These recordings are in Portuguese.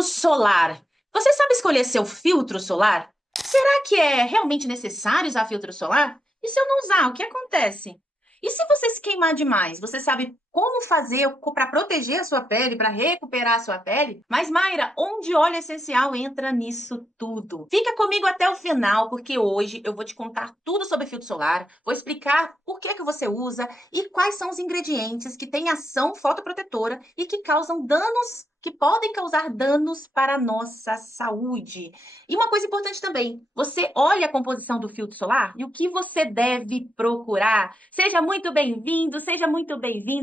Filtro solar. Você sabe escolher seu filtro solar? Será que é realmente necessário usar filtro solar? E se eu não usar, o que acontece? E se você se queimar demais? Você sabe como fazer para proteger a sua pele, para recuperar a sua pele? Mas, Mayra, onde óleo essencial entra nisso tudo? Fica comigo até o final, porque hoje eu vou te contar tudo sobre filtro solar, vou explicar por que você usa e quais são os ingredientes que têm ação fotoprotetora e que causam danos, que podem causar danos para a nossa saúde. E uma coisa importante também, você olha a composição do filtro solar e o que você deve procurar. Seja muito bem-vindo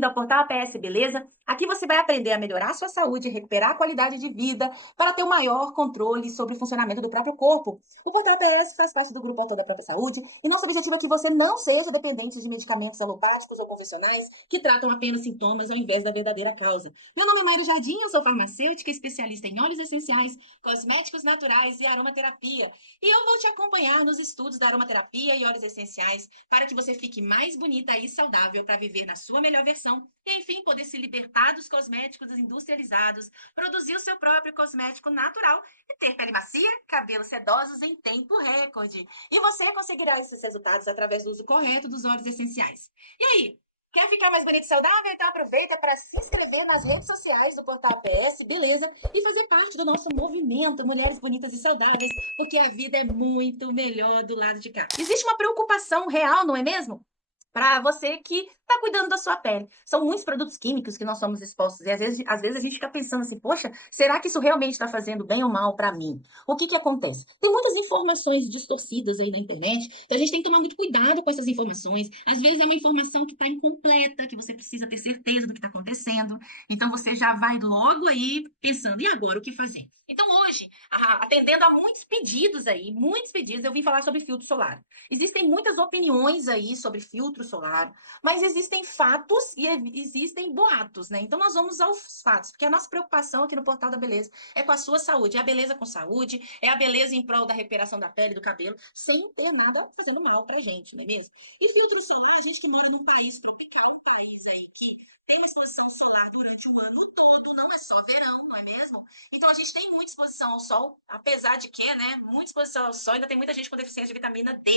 ao Portal APS Beleza. Aqui você vai aprender a melhorar a sua saúde, recuperar a qualidade de vida para ter o maior controle sobre o funcionamento do próprio corpo. O Portal APS faz parte do Grupo Autor da Própria Saúde e nosso objetivo é que você não seja dependente de medicamentos alopáticos ou convencionais que tratam apenas sintomas ao invés da verdadeira causa. Meu nome é Mayra Jardim, eu sou farmacêutica, especialista em óleos essenciais, cosméticos naturais e aromaterapia. E eu vou te acompanhar nos estudos da aromaterapia e óleos essenciais para que você fique mais bonita e saudável para viver na sua melhor versão e, enfim, poder se libertar dos cosméticos industrializados, produzir o seu próprio cosmético natural e ter pele macia, cabelos sedosos em tempo recorde. E você conseguirá esses resultados através do uso correto dos óleos essenciais. E aí? Quer ficar mais bonito e saudável? Então aproveita para se inscrever nas redes sociais do Portal APS, beleza? E fazer parte do nosso movimento Mulheres Bonitas e Saudáveis, porque a vida é muito melhor do lado de cá. Existe uma preocupação real, não é mesmo? Para você que está cuidando da sua pele. São muitos produtos químicos que nós somos expostos e às vezes a gente fica pensando assim, poxa, será que isso realmente está fazendo bem ou mal para mim? O que que acontece? Tem muitas informações distorcidas aí na internet, então a gente tem que tomar muito cuidado com essas informações. Às vezes é uma informação que está incompleta, que você precisa ter certeza do que está acontecendo. Então você já vai logo aí pensando, e agora o que fazer? Então hoje, atendendo a muitos pedidos, eu vim falar sobre filtro solar. Existem muitas opiniões aí sobre filtro solar, mas existem fatos e existem boatos, né? Então nós vamos aos fatos, porque a nossa preocupação aqui no Portal da Beleza é com a sua saúde, é a beleza com saúde, é a beleza em prol da recuperação da pele, do cabelo, sem ter nada fazendo mal pra gente, não é mesmo? E filtro solar, a gente que mora num país tropical, um país aí que tem uma exposição solar durante o ano todo, não é só verão, não é mesmo? Então a gente tem muita exposição ao sol, apesar de que, né, muita exposição ao sol, ainda tem muita gente com deficiência de vitamina D.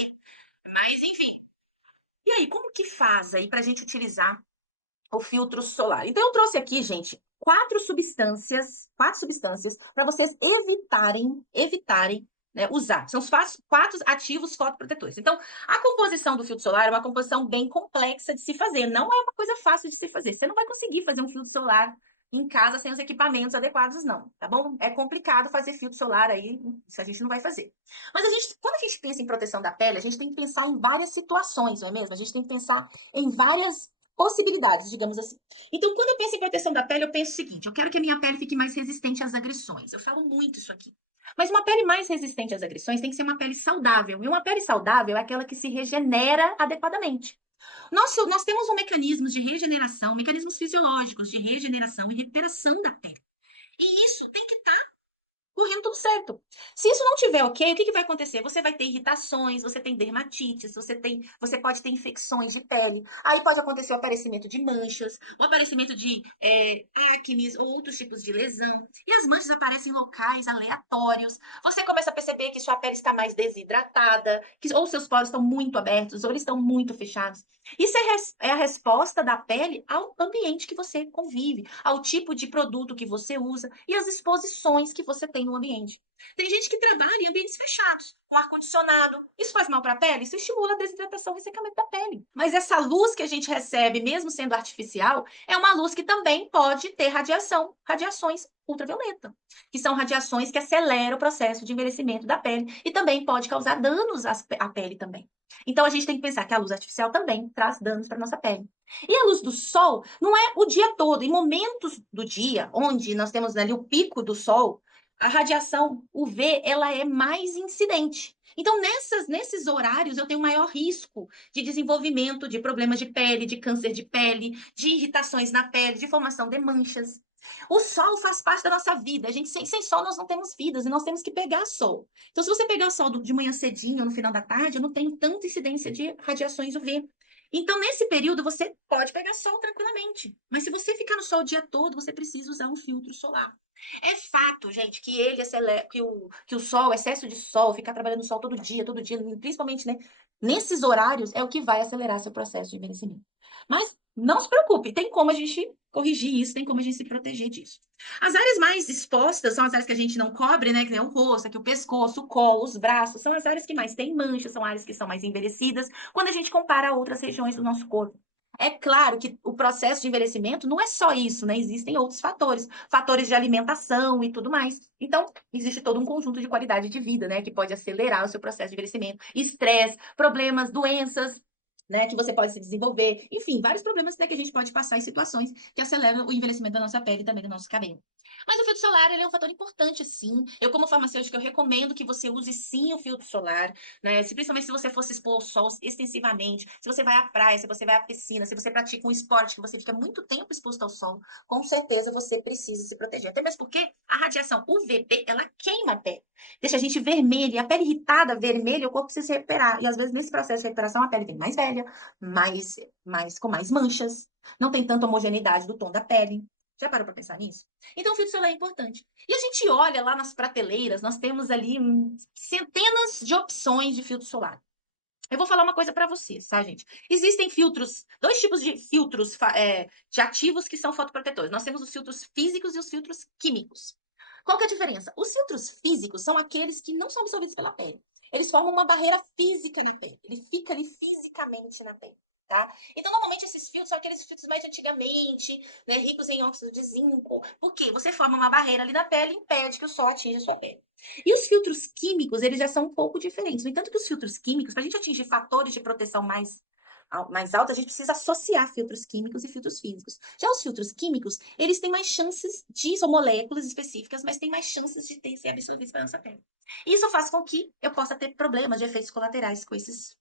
Mas, enfim. E aí, como que faz aí para a gente utilizar o filtro solar? Então, eu trouxe aqui, gente, quatro substâncias para vocês evitarem, né, usar. São os quatro ativos fotoprotetores. Então, a composição do filtro solar é uma composição bem complexa de se fazer. Não é uma coisa fácil de se fazer. Você não vai conseguir fazer um filtro solar em casa sem os equipamentos adequados, não, tá bom? É complicado fazer filtro solar aí, isso a gente não vai fazer. Mas quando a gente pensa em proteção da pele, a gente tem que pensar em várias situações, não é mesmo? A gente tem que pensar em várias possibilidades, digamos assim. Então, quando eu penso em proteção da pele, eu penso o seguinte: eu quero que a minha pele fique mais resistente às agressões. Eu falo muito isso aqui. Mas uma pele mais resistente às agressões tem que ser uma pele saudável. E uma pele saudável é aquela que se regenera adequadamente. Nós temos um mecanismo de regeneração, mecanismos fisiológicos de regeneração e recuperação da pele. E isso tem que estar correndo tudo certo. Se isso não tiver ok, o que que vai acontecer? Você vai ter irritações, você tem dermatites, você pode ter infecções de pele. Aí pode acontecer o aparecimento de manchas, o aparecimento de acnes ou outros tipos de lesão. E as manchas aparecem em locais aleatórios. Você começa a perceber que sua pele está mais desidratada, que ou seus poros estão muito abertos, ou eles estão muito fechados. Isso é a resposta da pele ao ambiente que você convive, ao tipo de produto que você usa e às exposições que você tem no ambiente. Tem gente que trabalha em ambientes fechados, com ar-condicionado. Isso faz mal para a pele? Isso estimula a desidratação e ressecamento da pele. Mas essa luz que a gente recebe, mesmo sendo artificial, é uma luz que também pode ter radiações ultravioleta, que são radiações que aceleram o processo de envelhecimento da pele e também pode causar danos à pele também. Então a gente tem que pensar que a luz artificial também traz danos para nossa pele. E a luz do sol não é o dia todo. Em momentos do dia, onde nós temos ali o pico do sol, a radiação UV ela é mais incidente. Então, nesses horários, eu tenho maior risco de desenvolvimento de problemas de pele, de câncer de pele, de irritações na pele, de formação de manchas. O sol faz parte da nossa vida. A gente, sem sol, nós não temos vidas e nós temos que pegar sol. Então, se você pegar o sol de manhã cedinho, no final da tarde, eu não tenho tanta incidência de radiações UV. Então, nesse período, você pode pegar sol tranquilamente. Mas se você ficar no sol o dia todo, você precisa usar um filtro solar. É fato, gente, que ele acelera, que o sol, o excesso de sol, ficar trabalhando no sol todo dia, principalmente, né, nesses horários, é o que vai acelerar seu processo de envelhecimento. Mas não se preocupe, tem como a gente corrigir isso, tem como a gente se proteger disso. As áreas mais expostas são as áreas que a gente não cobre, né? Que nem o rosto, aqui o pescoço, o colo, os braços, são as áreas que mais têm manchas, são áreas que são mais envelhecidas, quando a gente compara a outras regiões do nosso corpo. É claro que o processo de envelhecimento não é só isso, né? Existem outros fatores, fatores de alimentação e tudo mais. Então, existe todo um conjunto de qualidade de vida, né? Que pode acelerar o seu processo de envelhecimento. Estresse, problemas, doenças, né? Que você pode se desenvolver. Enfim, vários problemas, né, que a gente pode passar em situações que aceleram o envelhecimento da nossa pele e também do nosso cabelo. Mas o filtro solar, ele é um fator importante, sim. Eu, como farmacêutica, eu recomendo que você use, sim, o filtro solar, né? Principalmente se você for se expor ao sol extensivamente, se você vai à praia, se você vai à piscina, se você pratica um esporte que você fica muito tempo exposto ao sol, com certeza você precisa se proteger. Até mesmo porque a radiação UVB, ela queima a pele. Deixa a gente vermelha, e a pele irritada, vermelha, o corpo precisa se recuperar. E às vezes, nesse processo de recuperação, a pele vem mais velha, com mais manchas, não tem tanta homogeneidade do tom da pele. Já parou para pensar nisso? Então, o filtro solar é importante. E a gente olha lá nas prateleiras, nós temos ali centenas de opções de filtro solar. Eu vou falar uma coisa para vocês, tá, gente? Existem filtros, dois tipos de filtros de ativos que são fotoprotetores. Nós temos os filtros físicos e os filtros químicos. Qual que é a diferença? Os filtros físicos são aqueles que não são absorvidos pela pele. Eles formam uma barreira física na pele. Ele fica ali fisicamente na pele. Tá? Então, normalmente, esses filtros são aqueles filtros mais de antigamente, né, ricos em óxido de zinco. Por quê? Você forma uma barreira ali na pele e impede que o sol atinja a sua pele. E os filtros químicos, eles já são um pouco diferentes. No entanto, que os filtros químicos, para a gente atingir fatores de proteção mais altos, a gente precisa associar filtros químicos e filtros físicos. Já os filtros químicos, eles têm mais chances de, são moléculas específicas, mas têm mais chances de ser absorvidos pela nossa pele. Isso faz com que eu possa ter problemas de efeitos colaterais com essas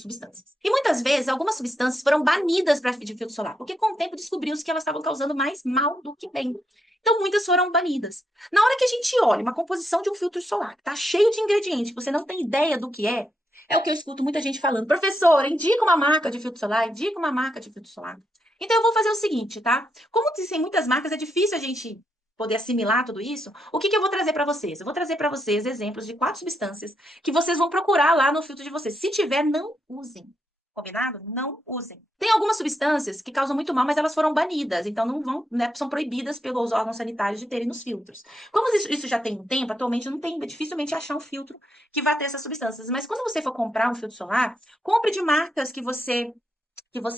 substâncias. E muitas vezes, algumas substâncias foram banidas de filtro solar, porque com o tempo descobriu-se que elas estavam causando mais mal do que bem. Então, muitas foram banidas. Na hora que a gente olha uma composição de um filtro solar, que está cheio de ingredientes, que você não tem ideia do que é o que eu escuto muita gente falando. Professor, indica uma marca de filtro solar, indica uma marca de filtro solar. Então, eu vou fazer o seguinte, tá? Como tem muitas marcas, é difícil a gente poder assimilar tudo isso. O que eu vou trazer para vocês? Eu vou trazer para vocês exemplos de 4 substâncias que vocês vão procurar lá no filtro de vocês. Se tiver, não usem. Combinado? Não usem. Tem algumas substâncias que causam muito mal, mas elas foram banidas, então não vão, né, são proibidas pelos órgãos sanitários de terem nos filtros. Como isso já tem um tempo, atualmente não tem, dificilmente achar um filtro que vá ter essas substâncias. Mas quando você for comprar um filtro solar, compre de marcas que você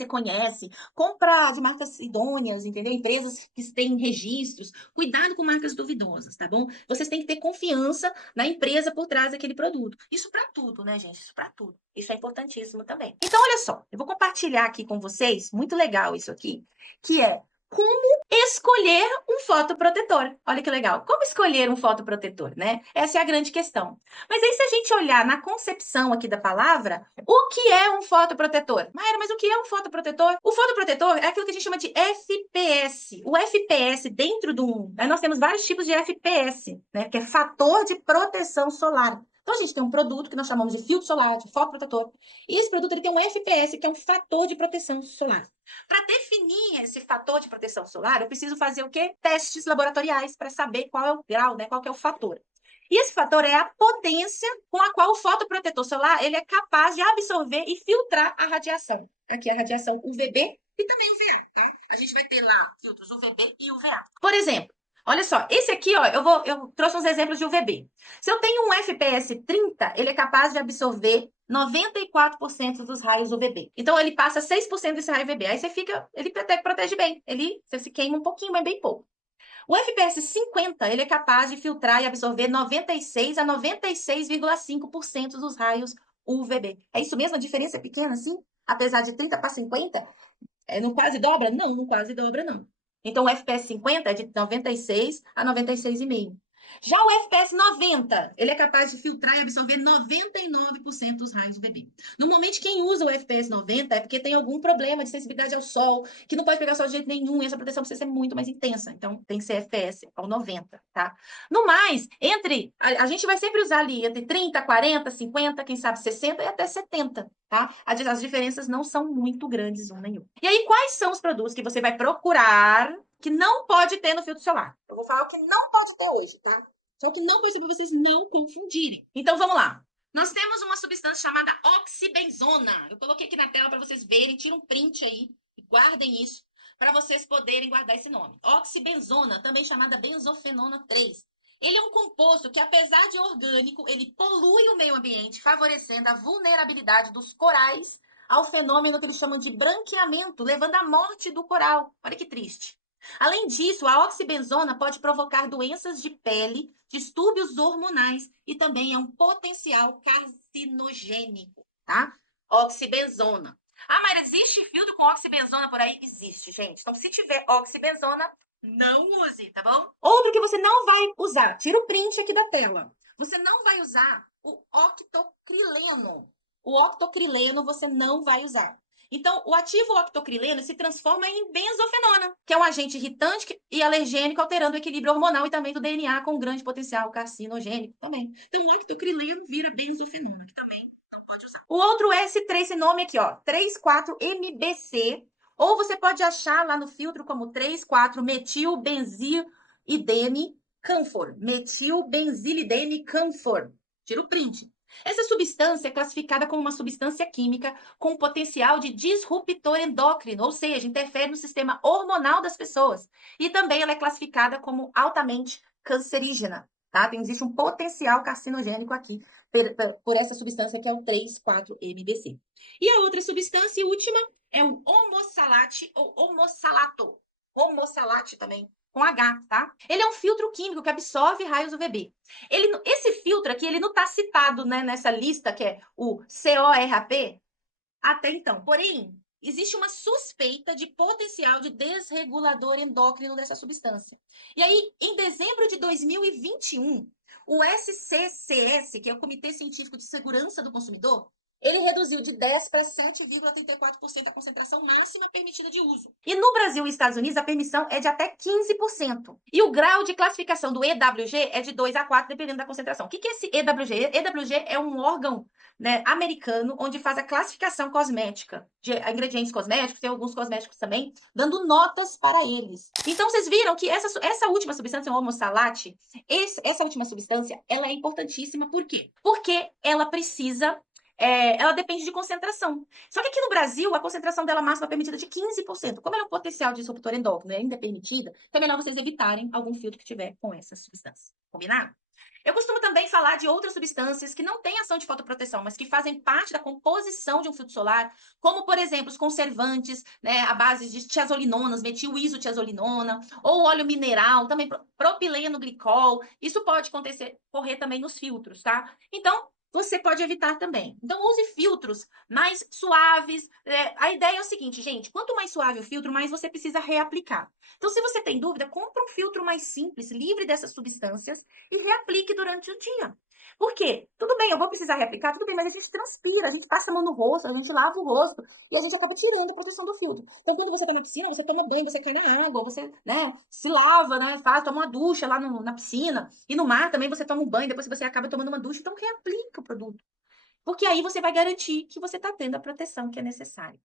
conhece, compra de marcas idôneas, entendeu? Empresas que têm registros, cuidado com marcas duvidosas, tá bom? Vocês têm que ter confiança na empresa por trás daquele produto. Isso para tudo, né, gente? Isso para tudo. Isso é importantíssimo também. Então, olha só, eu vou compartilhar aqui com vocês, muito legal isso aqui, que é como escolher um fotoprotetor. Olha que legal. Como escolher um fotoprotetor, né? Essa é a grande questão. Mas aí, se a gente olhar na concepção aqui da palavra, o que é um fotoprotetor? Maíra, mas o que é um fotoprotetor? O fotoprotetor é aquilo que a gente chama de FPS. O FPS, dentro do... Nós temos vários tipos de FPS, né? Que é fator de proteção solar. Então, a gente tem um produto que nós chamamos de filtro solar, de fotoprotetor. E esse produto ele tem um FPS, que é um fator de proteção solar. Para definir esse fator de proteção solar, eu preciso fazer o quê? Testes laboratoriais para saber qual é o grau, né? Qual que é o fator. E esse fator é a potência com a qual o fotoprotetor solar ele é capaz de absorver e filtrar a radiação. Aqui a radiação UVB e também UVA, tá? A gente vai ter lá filtros UVB e UVA. Por exemplo, olha só, esse aqui, ó, eu trouxe uns exemplos de UVB. Se eu tenho um FPS 30, ele é capaz de absorver 94% dos raios UVB. Então, ele passa 6% desse raio UVB. Aí você fica, ele protege bem. Você se queima um pouquinho, mas bem pouco. O FPS 50, ele é capaz de filtrar e absorver 96 a 96,5% dos raios UVB. É isso mesmo? A diferença é pequena, assim? Apesar de 30 para 50? Não quase dobra? Não, não quase dobra, não. Então, o FPS 50 é de 96 a 96,5. Já o FPS 90, ele é capaz de filtrar e absorver 99% dos raios do bebê. Normalmente, quem usa o FPS 90 é porque tem algum problema de sensibilidade ao sol, que não pode pegar sol de jeito nenhum, e essa proteção precisa ser muito mais intensa. Então, tem que ser FPS ao 90, tá? No mais, a gente vai sempre usar ali entre 30, 40, 50, quem sabe 60 e até 70, tá? As diferenças não são muito grandes um nem outro. E aí, quais são os produtos que você vai procurar que não pode ter no filtro solar? Eu vou falar o que não pode ter hoje, tá? Só que não pode ser para vocês não confundirem. Então, vamos lá. Nós temos uma substância chamada oxibenzona. Eu coloquei aqui na tela para vocês verem. Tira um print aí e guardem isso para vocês poderem guardar esse nome. Oxibenzona, também chamada benzofenona 3. Ele é um composto que, apesar de orgânico, ele polui o meio ambiente, favorecendo a vulnerabilidade dos corais ao fenômeno que eles chamam de branqueamento, levando à morte do coral. Olha que triste. Além disso, a oxibenzona pode provocar doenças de pele, distúrbios hormonais e também é um potencial carcinogênico, tá? Oxibenzona. Ah, mas existe filtro com oxibenzona por aí? Existe, gente. Então, se tiver oxibenzona, não use, tá bom? Outro que você não vai usar, tira o print aqui da tela. Você não vai usar o octocrileno. O octocrileno você não vai usar. Então, o ativo octocrileno se transforma em benzofenona, que é um agente irritante e alergênico, alterando o equilíbrio hormonal e também do DNA, com grande potencial carcinogênico também. Então, o octocrileno vira benzofenona, que também não pode usar. O outro S3, esse nome aqui, ó, 34-MBC, ou você pode achar lá no filtro como 3,4-metilbenzilidene camfor. Metilbenzilidene camfor. Tira o print. Essa substância é classificada como uma substância química com potencial de disruptor endócrino, ou seja, interfere no sistema hormonal das pessoas. E também ela é classificada como altamente cancerígena, tá? Existe um potencial carcinogênico aqui por essa substância que é o 3,4-MBC. E a outra substância, última, é o homosalate ou homossalato. Homosalate também, com H, tá? Ele é um filtro químico que absorve raios UVB. Esse filtro aqui, ele não está citado, né, nessa lista que é o CORP até então. Porém, existe uma suspeita de potencial de desregulador endócrino dessa substância. E aí, em dezembro de 2021, o SCCS, que é o Comitê Científico de Segurança do Consumidor, ele reduziu de 10 para 7,34% a concentração máxima permitida de uso. E no Brasil e Estados Unidos, a permissão é de até 15%. E o grau de classificação do EWG é de 2 a 4, dependendo da concentração. O que é esse EWG? EWG é um órgão, né, americano, onde faz a classificação cosmética de ingredientes cosméticos, tem alguns cosméticos também, dando notas para eles. Então, vocês viram que essa última substância, o homosalate, essa última substância, ela é importantíssima. Por quê? Porque ela precisa ela depende de concentração. Só que aqui no Brasil, a concentração dela máxima é permitida de 15%. Como ela é um potencial disruptor endócrino e ainda é permitida, então é melhor vocês evitarem algum filtro que tiver com essa substância. Combinado? Eu costumo também falar de outras substâncias que não têm ação de fotoproteção, mas que fazem parte da composição de um filtro solar, como, por exemplo, os conservantes, né, à base de tiazolinonas, metil-isotiazolinona, ou óleo mineral, também propileno glicol. Isso pode correr também nos filtros, tá? Então, você pode evitar também. Então, use filtros mais suaves. A ideia é o seguinte, gente, quanto mais suave o filtro, mais você precisa reaplicar. Então, se você tem dúvida, compra um filtro mais simples, livre dessas substâncias, e reaplique durante o dia. Por quê? Tudo bem, eu vou precisar reaplicar, tudo bem, mas a gente transpira, a gente passa a mão no rosto, a gente lava o rosto e a gente acaba tirando a proteção do filtro. Então, quando você tá na piscina, você toma banho, você cai na água, você, né, se lava, né, toma uma ducha lá na piscina. E no mar também você toma um banho, depois você acaba tomando uma ducha, então reaplica o produto. Porque aí você vai garantir que você está tendo a proteção que é necessária.